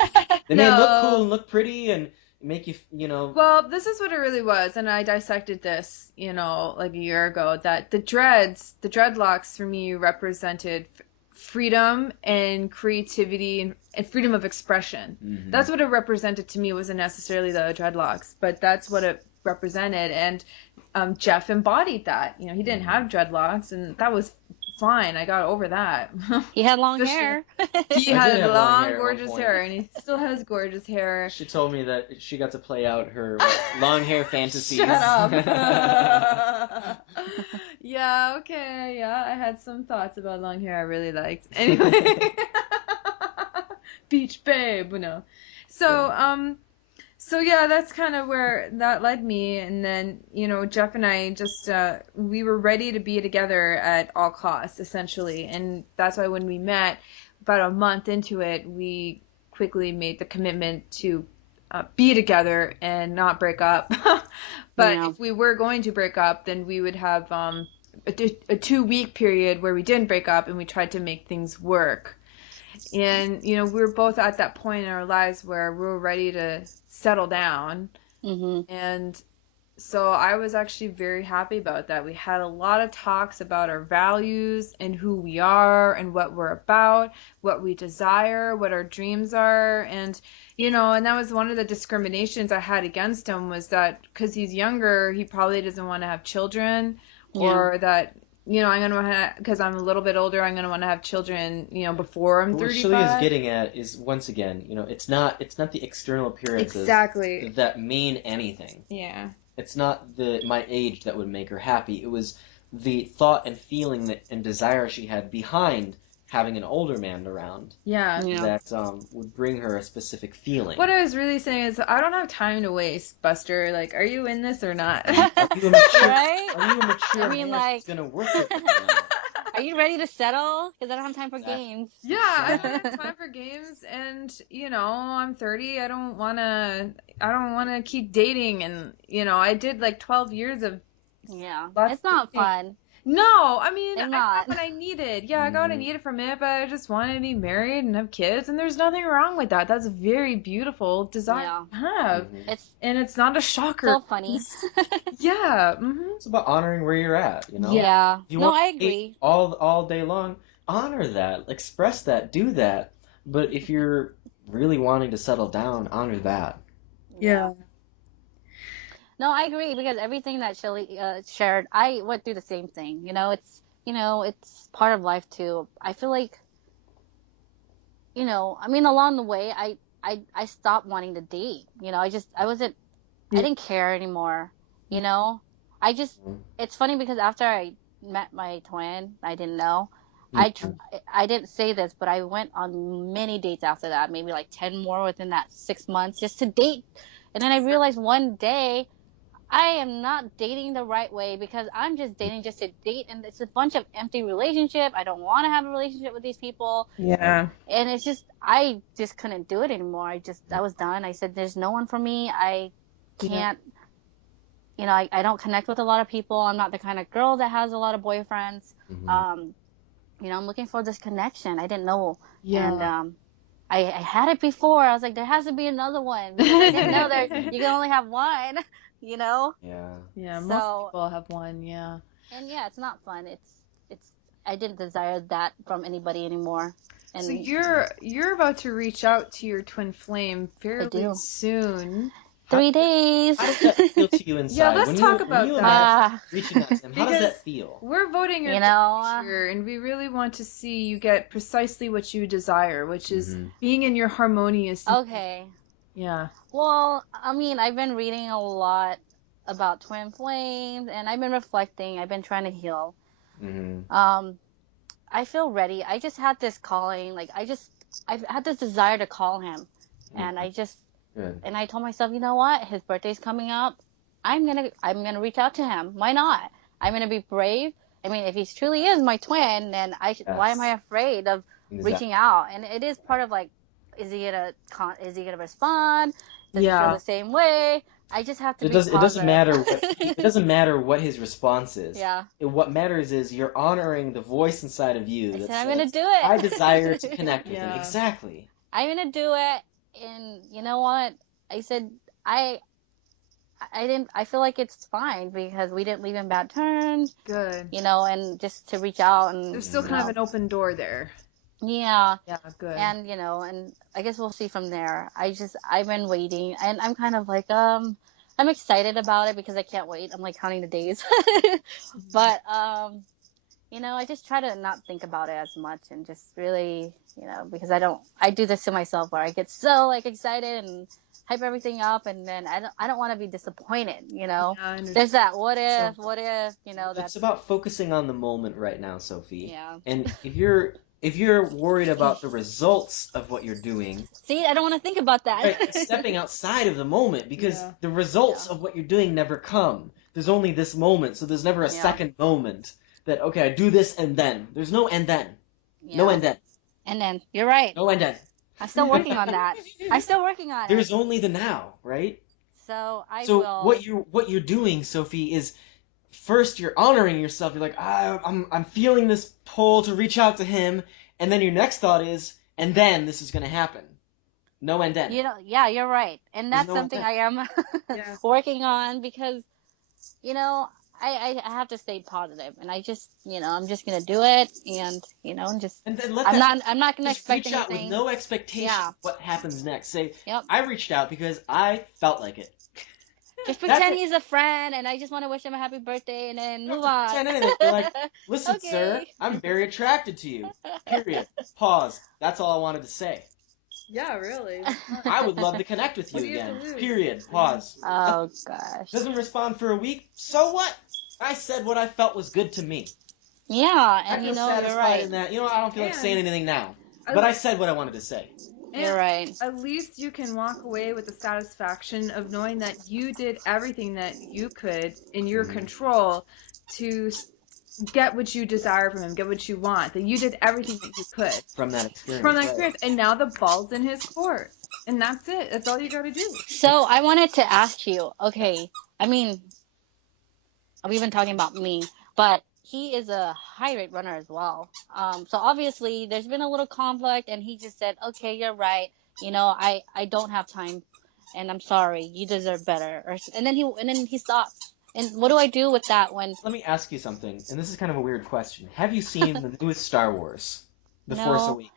They may look cool and look pretty and make you, you know. Well, this is what it really was, and I dissected this, you know, like a year ago, that the dreadlocks for me represented freedom and creativity and freedom of expression. Mm-hmm. That's what it represented to me. It wasn't necessarily the dreadlocks, but that's what it represented. And Jeff embodied that. You know, he didn't have dreadlocks, and that was fine. I got over that. He had long hair. He had long, gorgeous hair, and he still has gorgeous hair. She told me that she got to play out her long hair fantasies. Shut up. Yeah, okay, yeah. I had some thoughts about long hair I really liked. Anyway. Beach babe, no. So yeah, that's kind of where that led me. And then, you know, Jeff and I just, we were ready to be together at all costs, essentially. And that's why when we met, about a month into it, we quickly made the commitment to be together and not break up. But if we were going to break up, then we would have a 2-week period where we didn't break up and we tried to make things work. And, you know, we were both at that point in our lives where we were ready to settle down. Mm-hmm. And so I was actually very happy about that. We had a lot of talks about our values and who we are and what we're about, what we desire, what our dreams are. And, you know, and that was one of the discriminations I had against him, was that because he's younger, he probably doesn't want to have children, or that, you know, I'm going to want to, because I'm a little bit older, I'm going to want to have children, you know, before I'm 35. What Shaleia is getting at is, once again, you know, it's not the external appearances that mean anything. Yeah. It's not my age that would make her happy. It was the thought and feeling and desire she had behind having an older man around. Yeah. That would bring her a specific feeling. What I was really saying is, I don't have time to waste, Buster. Like, are you in this or not? Are you a mature, right? Are you a mature I mean, man like, that's going to work with you now? Are you ready to settle? Because I don't have time for games. Yeah, I don't have time for games, and, you know, I'm 30. I don't want to keep dating, and, you know, I did like 12 years of it's not fun. No, I mean, I got what I needed. Yeah, I got what I needed from it, but I just wanted to be married and have kids, and there's nothing wrong with that. That's a very beautiful desire to have. And it's not a shocker. So funny. Yeah. Mm-hmm. It's about honoring where you're at, you know? Yeah. You want I agree. All day long, honor that, express that, do that. But if you're really wanting to settle down, honor that. Yeah. No, I agree, because everything that Shaleia shared, I went through the same thing. You know, it's part of life too. I feel like, you know, I mean, along the way, I stopped wanting to date. You know, I didn't care anymore. You know, it's funny because after I met my twin, I didn't know. I didn't say this, but I went on many dates after that, maybe like 10 more within that 6 months, just to date. And then I realized one day, I am not dating the right way, because I'm just dating just to date, and it's a bunch of empty relationship. I don't want to have a relationship with these people. Yeah. And it's just, I just couldn't do it anymore. I was done. I said, there's no one for me. I can't, you know, I don't connect with a lot of people. I'm not the kind of girl that has a lot of boyfriends. Mm-hmm. You know, I'm looking for this connection. I didn't know. Yeah. And, I had it before. I was like, there has to be another one. Because I didn't know you can only have one. You know? Yeah. Yeah, most people have one, yeah. And yeah, it's not fun. It's I didn't desire that from anybody anymore. And so you're about to reach out to your twin flame fairly soon. 3 days. How does that feel to you inside? Yeah, let's talk about that. Reaching out to him, how does that feel? We're voting your future, and we really want to see you get precisely what you desire, which is being in your harmonious. Okay. Yeah. Well, I mean, I've been reading a lot about twin flames, and I've been reflecting. I've been trying to heal. Mm-hmm. I feel ready. I just had this calling. Like, I've had this desire to call him, and and I told myself, you know what? His birthday's coming up. I'm gonna reach out to him. Why not? I'm gonna be brave. I mean, if he truly is my twin, then why am I afraid of reaching out? And it is part of, like, is he gonna respond? Does he feel the same way? I just have to be positive. It doesn't matter it doesn't matter what his response is. Yeah. What matters is you're honoring the voice inside of you that I said, says, I'm gonna do it. I desire to connect with him. Exactly. I'm gonna do it, and you know what? I said I feel like it's fine because we didn't leave in bad terms. Good. You know, and just to reach out and there's still kind of an open door there. Yeah. Yeah, good. And you know, and I guess we'll see from there. I've been waiting, and I'm kind of like I'm excited about it because I can't wait. I'm like counting the days. But you know, I just try to not think about it as much and just really, you know, because I do this to myself where I get so like excited and hype everything up, and then I don't want to be disappointed, you know. Yeah, there's that what if, you know. It's about focusing on the moment right now, Sophie. Yeah. And if you're worried about the results of what you're doing, see, I don't want to think about that. Right, stepping outside of the moment, because the results of what you're doing never come. There's only this moment, so there's never a second moment that, okay, I do this and then. There's no and then. No and then. And then, you're right. No and then. I'm still working on that. I'm still working on it. There's only the now, right? So So what you're doing, Sophie, is first you're honoring yourself. You're like, I'm feeling this pull to reach out to him, and then your next thought is, and then this is going to happen. No and then. You know, yeah, you're right, and that's something I am working on because, you know, I have to stay positive, and I just, you know, I'm just gonna do it, and you know, and just I'm not gonna expect reach out anything. with no expectation of what happens next. Say, Yep. I reached out because I felt like it. Just pretend he's a friend, and I just want to wish him a happy birthday, and then move on. Pretend anything. You're like, listen, sir, I'm very attracted to you. Period. Pause. That's all I wanted to say. Yeah, really. I would love to connect with you again. Period. Pause. Oh gosh. Doesn't respond for a week. So what? I said what I felt was good to me. Yeah, and I you know, satisfied you're right. in that. You know, I don't feel like saying anything now. But I said what I wanted to say. You're right. At least you can walk away with the satisfaction of knowing that you did everything that you could in your control to get what you desire from him, get what you want. That you did everything that you could. From that experience. And now the ball's in his court. And that's it. That's all you got to do. So I wanted to ask you, okay, I mean, we've been talking about me, but he is a high rate runner as well. So obviously there's been a little conflict, and he just said, okay, you're right. You know, I don't have time, and I'm sorry. You deserve better. And then he stopped. And what do I do with that when? Let me ask you something, and this is kind of a weird question. Have you seen the newest Star Wars, The No. Force Awakens?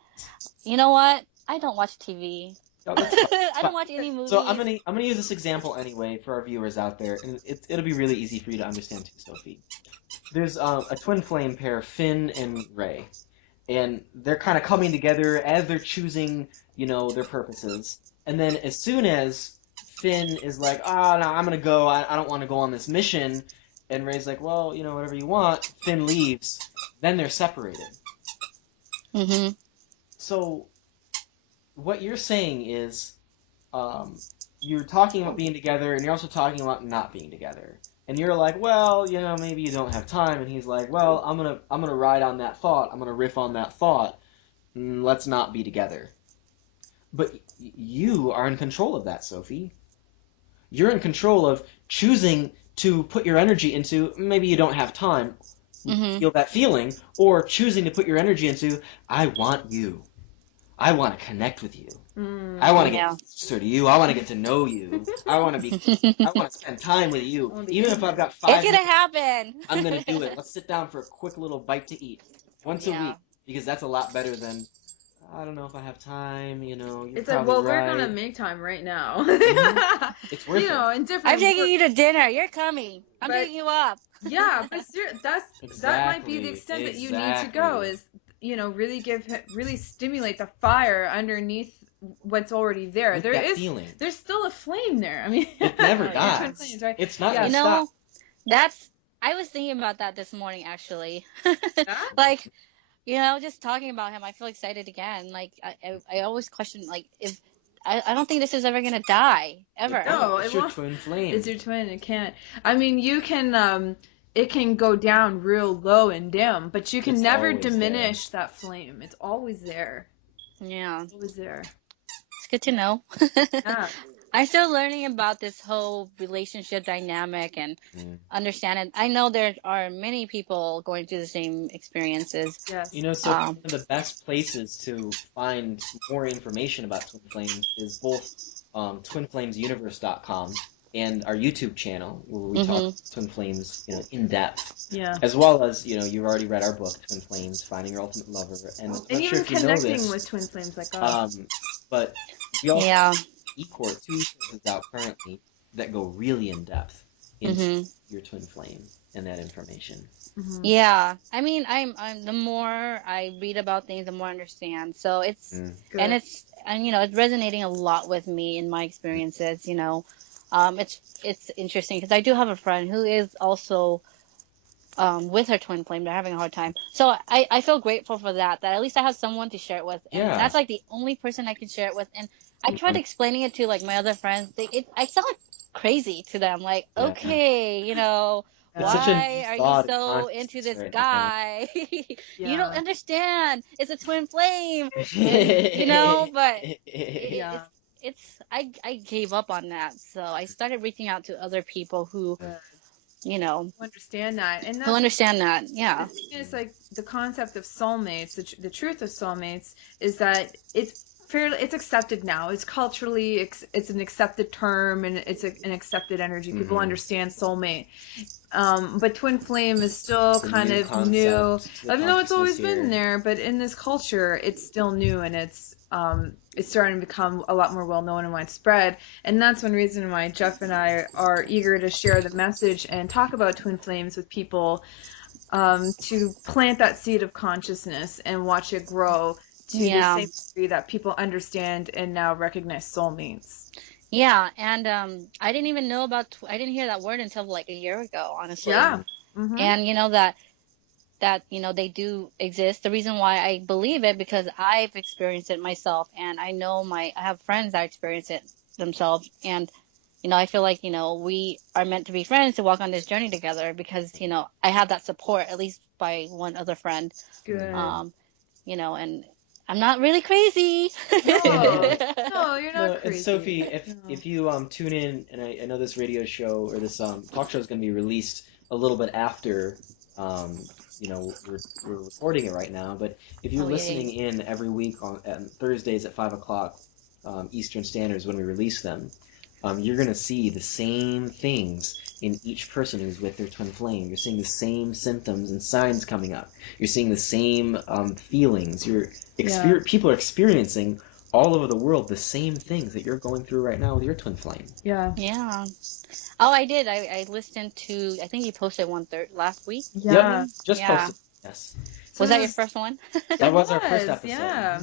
You know what? I don't watch TV. No, that's fine. I don't watch any movies. So I'm gonna use this example anyway for our viewers out there, and it'll be really easy for you to understand too, Sophie. There's a twin flame pair, Finn and Rey, and they're kind of coming together as they're choosing, you know, their purposes. And then as soon as Finn is like, no, I'm gonna go. I don't want to go on this mission, and Rey's like, well, you know, whatever you want. Finn leaves. Then they're separated. Mm-hmm. So what you're saying is, you're talking about being together, and you're also talking about not being together. And you're like, well, you know, maybe you don't have time. And he's like, well, I'm gonna ride on that thought. I'm gonna riff on that thought. Let's not be together. But you are in control of that, Sophie. You're in control of choosing to put your energy into, maybe you don't have time, feel that feeling, or choosing to put your energy into, I want you. I want to connect with you. I want to get closer to you. I want to get to know you. I want to spend time with you. Even if I've got 5 minutes. It's going to happen. I'm going to do it. Let's sit down for a quick little bite to eat. Once a week. Because that's a lot better than, I don't know if I have time, you know. It's like, well, we're going to make time right now. It's worth it. I'm taking you to dinner. You're coming. I'm picking you up. Yeah, but that might be the extent that you need to go is, you know, really stimulate the fire underneath what's already there. There's still a flame there. I mean, it never dies. Twin flames, right? It's not. You know, I was thinking about that this morning actually. Like, you know, just talking about him, I feel excited again. Like I always question, like, if I don't think this is ever gonna die ever. No, it's your twin flame. It's your twin. It can't. I mean, you can. It can go down real low and dim, but you can never diminish that flame. It's always there. Yeah. It's always there. good to know. Yeah. I'm still learning about this whole relationship dynamic and understand it. I know there are many people going through the same experiences. Yes. So one of the best places to find more information about Twin Flames is both twinflamesuniverse.com and our YouTube channel, where we talk Twin Flames, in depth. Yeah. As well as, you've already read our book, Twin Flames, Finding Your Ultimate Lover, and I'm not even sure if you know connecting this, with twin flames like us. but we also have eCourse, 2 eCourses out currently that go really in depth into your twin flame and that information. Yeah, I mean, I'm the more I read about things, the more I understand. So it's it's resonating a lot with me in my experiences. It's interesting because I do have a friend who is also with her twin flame. They're having a hard time. So I feel grateful for that at least I have someone to share it with. And that's like the only person I can share it with. And I tried explaining it to like my other friends. I sound like crazy to them. Like, okay, why are you so into this guy? You don't understand. It's a twin flame. And, but I gave up on that. So I started reaching out to other people who understand that, and who understand that. Yeah. It's like the concept of soulmates. The truth of soulmates is that it's accepted now. It's culturally, it's an accepted term, and it's an accepted energy. People understand soulmate. But twin flame is still kind of new. Even though it's always been there, but in this culture, it's still new, and it's starting to become a lot more well known and widespread. And that's one reason why Jeff and I are eager to share the message and talk about twin flames with people, to plant that seed of consciousness and watch it grow to the same degree that people understand and now recognize soulmates. Yeah, and I didn't even know I didn't hear that word until like a year ago, honestly. Yeah. And that they do exist. The reason why I believe it, because I've experienced it myself, and I know I have friends that experience it themselves, and I feel like we are meant to be friends, to walk on this journey together, because I have that support, at least by one other friend. Good. And I'm not really crazy. No, you're not crazy. And Sophie, if you tune in, and I know this radio show or this talk show is going to be released a little bit after we're recording it right now, but if you're listening in every week on Thursdays at 5:00 Eastern Standards when we release them, you're going to see the same things in each person who's with their twin flame. You're seeing the same symptoms and signs coming up. You're seeing the same feelings. People are experiencing all over the world the same things that you're going through right now with your twin flame. Yeah. Yeah. Oh, I did. I listened to, I think you posted one last week. Yeah. Yep, just posted. Yes. Was that your first one? That was our first episode. Yeah.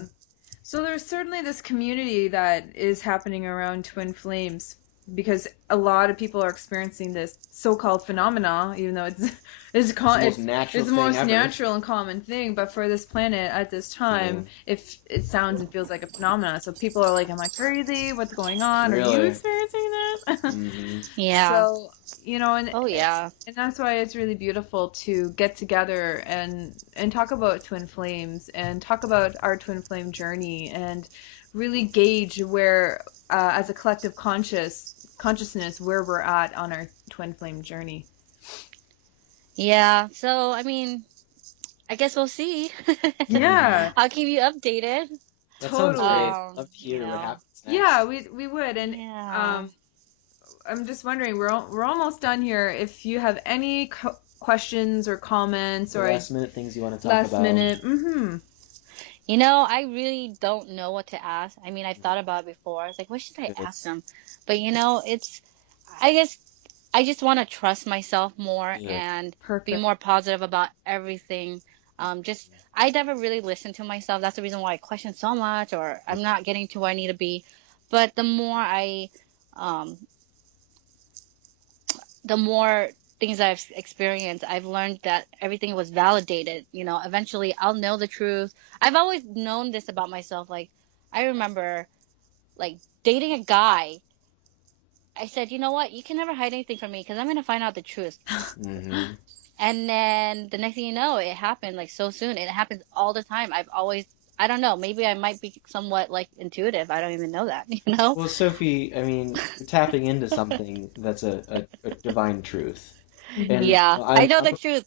So there's certainly this community that is happening around twin flames, because a lot of people are experiencing this so-called phenomena, even though it's the most natural and common thing. But for this planet at this time, if it sounds and feels like a phenomenon, so people are like, "Am I crazy? What's going on? Really? Are you experiencing this?" Yeah. So and that's why it's really beautiful to get together and talk about twin flames and talk about our twin flame journey and really gauge where, as a collective consciousness, where we're at on our twin flame journey. Yeah, so I mean, I guess we'll see. Yeah. I'll keep you updated. That sounds great. Love to hear what happens next. Yeah, we would. And I'm just wondering, we're almost done here. If you have any questions or comments or last minute things you want to talk about. Last minute. I really don't know what to ask. I mean, I've thought about it before. I was like, what should I ask them? But I guess I just want to trust myself more and be more positive about everything. I never really listen to myself. That's the reason why I question so much, or I'm not getting to where I need to be. But the more things I've experienced, I've learned that everything was validated. Eventually I'll know the truth. I've always known this about myself. Like, I remember, like, dating a guy. I said, you know what? You can never hide anything from me, because I'm going to find out the truth. And then the next thing you know, it happened like so soon. It happens all the time. I don't know. Maybe I might be somewhat like intuitive. I don't even know that, you know? Well, Sophie, I mean, you're tapping into something that's a divine truth. And Yeah, I know the truth.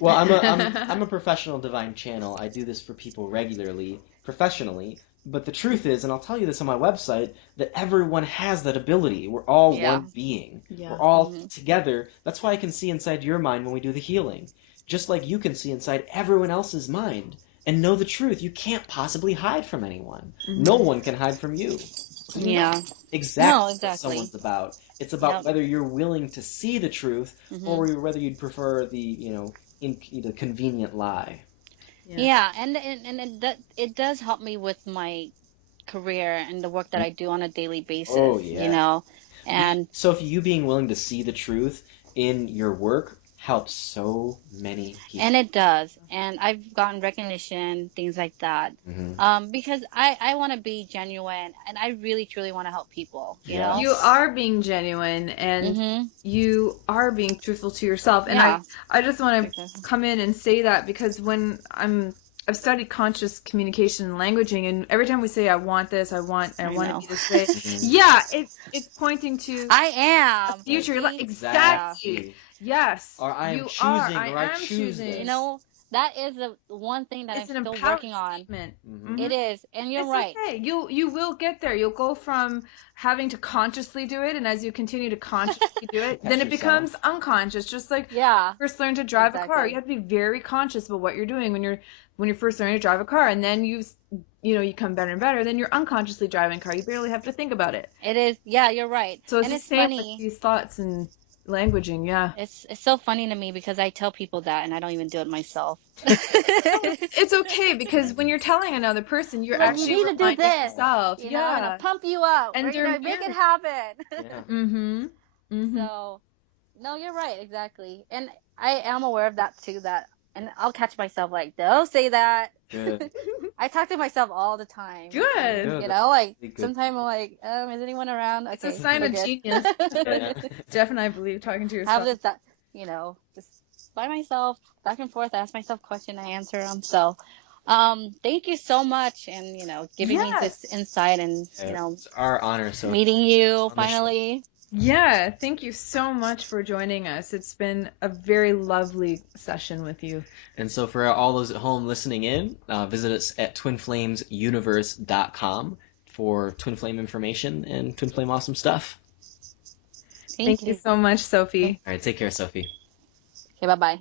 well, I'm a professional divine channel. I do this for people regularly, professionally. But the truth is, and I'll tell you this on my website, that everyone has that ability. We're all Yeah. one being. Yeah. We're all together. That's why I can see inside your mind when we do the healing. Just like you can see inside everyone else's mind and know the truth. You can't possibly hide from anyone. No one can hide from you. Yeah. Exactly No, what exactly. someone's about. It's about whether you're willing to see the truth or whether you'd prefer the convenient lie. Yeah, and it does help me with my career and the work that I do on a daily basis, Oh, yeah. you know. And Sophie, you being willing to see the truth in your work helps so many people. and it does. And I've gotten recognition, things like that. Because I want to be genuine and I really truly want to help people, you know. You are being genuine and you are being truthful to yourself. And I just want to come in and say that because when I've studied conscious communication and languaging, and every time we say I want this, I want to be this way, it's pointing to I am a future. See? Exactly. Yes. Or I am you choosing, are. or I choose this. You know, that is the one thing that It's I'm an still empowering working on. statement. It is, and you're right. Okay. You will get there. You'll go from having to consciously do it, and as you continue to consciously do it, then it becomes unconscious. Just like first learn to drive a car, you have to be very conscious about what you're doing when you're first learning to drive a car, and then you become better and better. Then you're unconsciously driving a car. You barely have to think about it. It is. Yeah, you're right. So it's and the it's same funny. with these thoughts and languaging. Yeah. It's so funny to me because I tell people that and I don't even do it myself. It's okay because when you're telling another person, you're actually you need to do this. yourself. You know, I'm gonna pump you up. And we're gonna make it happen. So, no, you're right, exactly. And I am aware of that too. And I'll catch myself like, don't say that. Good. I talk to myself all the time. Good. You know, like sometimes I'm like, is anyone around? Okay, it's a sign of genius. Jeff and I believe talking to yourself. Have this, just by myself, back and forth, ask myself questions, I answer them. So, thank you so much, and giving me this insight, and it's our honor. So meeting you finally. Yeah, thank you so much for joining us. It's been a very lovely session with you. And so for all those at home listening in, visit us at twinflamesuniverse.com for Twin Flame information and Twin Flame awesome stuff. Thank you so much, Sophie. All right, take care, Sophie. Okay, bye-bye.